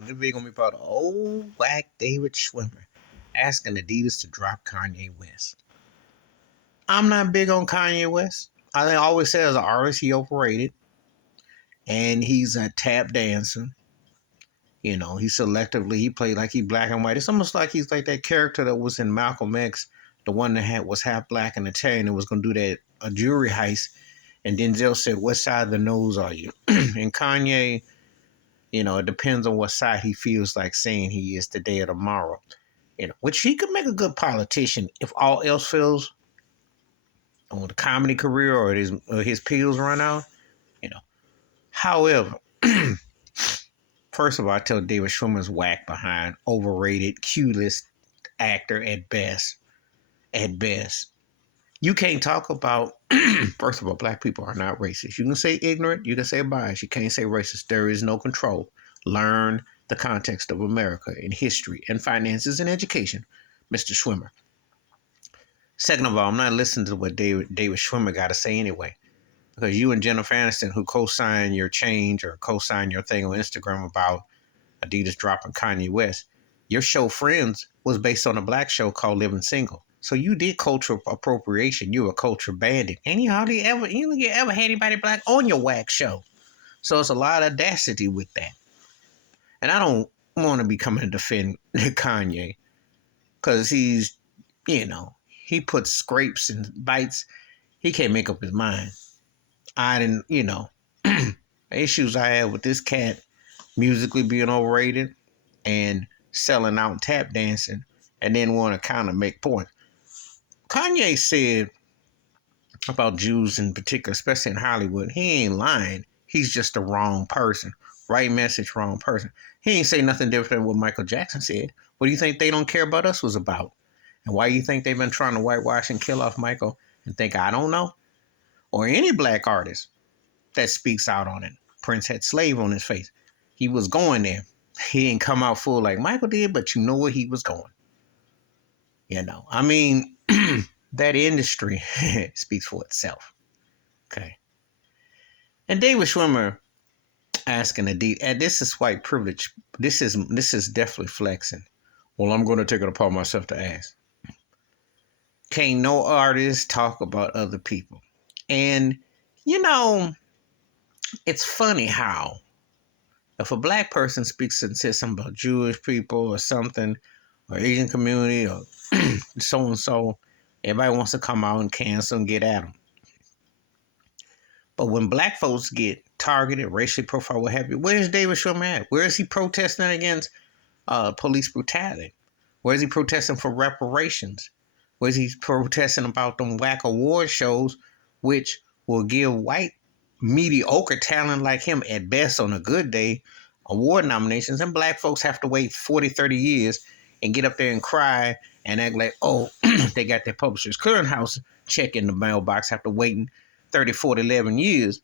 This video gonna be about old whack David Schwimmer asking Adidas to drop Kanye West. I'm not big on Kanye West. I always say as an artist he overrated, and he's a tap dancer. You know, he played like he black and white. It's almost like he's like that character that was in Malcolm X, the one that was half black and Italian and was gonna do that a jewelry heist. And Denzel said, "What side of the nose are you?" And Kanye, it depends on what side he feels like saying he is today or tomorrow. Which he could make a good politician if all else fails on the comedy career or his pills run out. You know. However, first of all, I tell David Schwimmer's whack behind, overrated, Q-list actor at best. At best. You can't talk about, first of all, black people are not racist. You can say ignorant, you can say biased, you can't say racist. There is no control. Learn the context of America in history and finances and education, Mr. Schwimmer. Second of all, I'm not listening to what David Schwimmer got to say anyway. Because you and Jennifer Aniston, who co-signed your change or co-signed your thing on Instagram about Adidas dropping Kanye West, your show Friends was based on a black show called Living Single. So you did cultural appropriation. You were a culture bandit. And you hardly ever had anybody black on your whack show. So it's a lot of audacity with that. And I don't want to be coming to defend Kanye. Because he's, he puts scrapes and bites. He can't make up his mind. I didn't, issues I have with this cat musically being overrated and selling out and tap dancing and then want to kind of make points. Kanye said about Jews in particular, especially in Hollywood, he ain't lying. He's just the wrong person. Right message, wrong person. He ain't say nothing different than what Michael Jackson said. What do you think They Don't Care About Us was about? And why you think they've been trying to whitewash and kill off Michael and think I don't know? Or any black artist that speaks out on it. Prince had slave on his face. He was going there. He didn't come out full like Michael did, but you know where he was going. That industry speaks for itself. Okay. And David Schwimmer asking Adidas, and this is white privilege. This is definitely flexing. Well, I'm going to take it upon myself to ask. Can't no artist talk about other people? And, it's funny how if a black person speaks and says something about Jewish people or something, or Asian community or so-and-so, everybody wants to come out and cancel and get at them. But when black folks get targeted, racially profiled, what have you, where's David Schwimmer at? Where is he protesting against police brutality? Where is he protesting for reparations? Where is he protesting about them whack award shows, which will give white mediocre talent like him at best on a good day award nominations, and black folks have to wait 40, 30 years and get up there and cry and act like, oh, they got their publisher's clearinghouse check in the mailbox after waiting 30, 40, 11 years.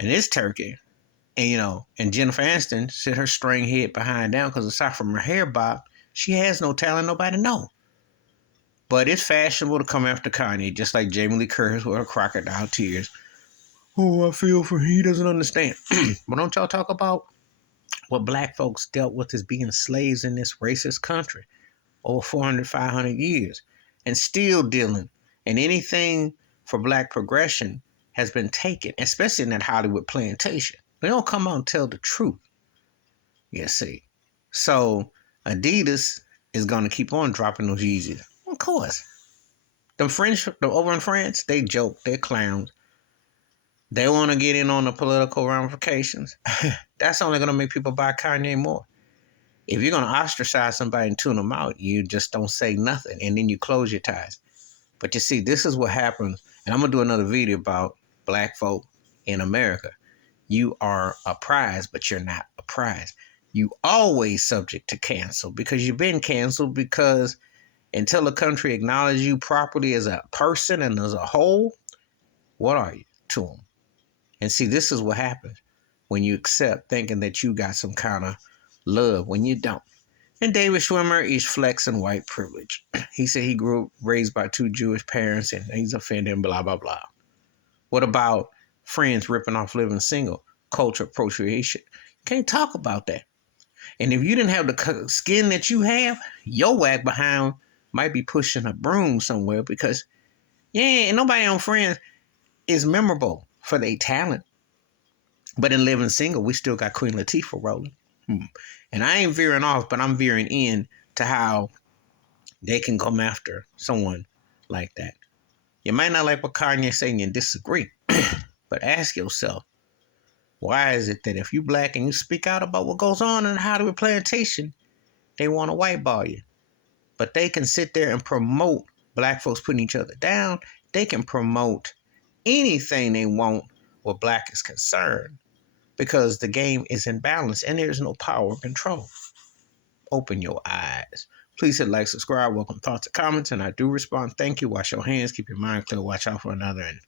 And it's turkey. And Jennifer Aniston sit her string head behind down because aside from her hair bob, she has no talent, nobody know. But it's fashionable to come after Kanye, just like Jamie Lee Curtis with her crocodile tears. Oh, I feel for he doesn't understand. But don't y'all talk about what black folks dealt with as being slaves in this racist country over 400, 500 years and still dealing. And anything for black progression has been taken, especially in that Hollywood plantation. They don't come out and tell the truth. You see. So Adidas is going to keep on dropping those Yeezys. Of course. Over in France, they joke. They're clowns. They want to get in on the political ramifications. That's only going to make people buy Kanye more. If you're going to ostracize somebody and tune them out, you just don't say nothing, and then you close your ties. But you see, this is what happens, and I'm going to do another video about black folk in America. You are a prize, but you're not a prize. You always subject to cancel because you've been canceled because until the country acknowledges you properly as a person and as a whole, what are you to them? And see, this is what happens when you accept thinking that you got some kind of love when you don't. And David Schwimmer is flexing white privilege. He said he grew up raised by 2 Jewish parents and he's offended, blah, blah, blah. What about Friends ripping off Living Single? Culture appropriation. Can't talk about that. And if you didn't have the skin that you have, your whack behind might be pushing a broom somewhere because, yeah, ain't nobody on Friends is memorable for their talent. But in Living Single, we still got Queen Latifah rolling. And I ain't veering off, but I'm veering in to how they can come after someone like that. You might not like what Kanye saying and disagree, but ask yourself, why is it that if you black and you speak out about what goes on in the Hollywood plantation, they want to whiteball you? But they can sit there and promote black folks putting each other down. They can promote anything they want where black is concerned because the game is in balance and there's no power control. Open your eyes. Please hit like, subscribe, welcome thoughts and comments, and I do respond. Thank you. Wash your hands, keep your mind clear, watch out for another. And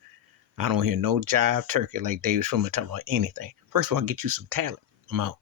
I don't hear no jive turkey like David Schwimmer talking about anything. First of all, get you some talent. I'm out.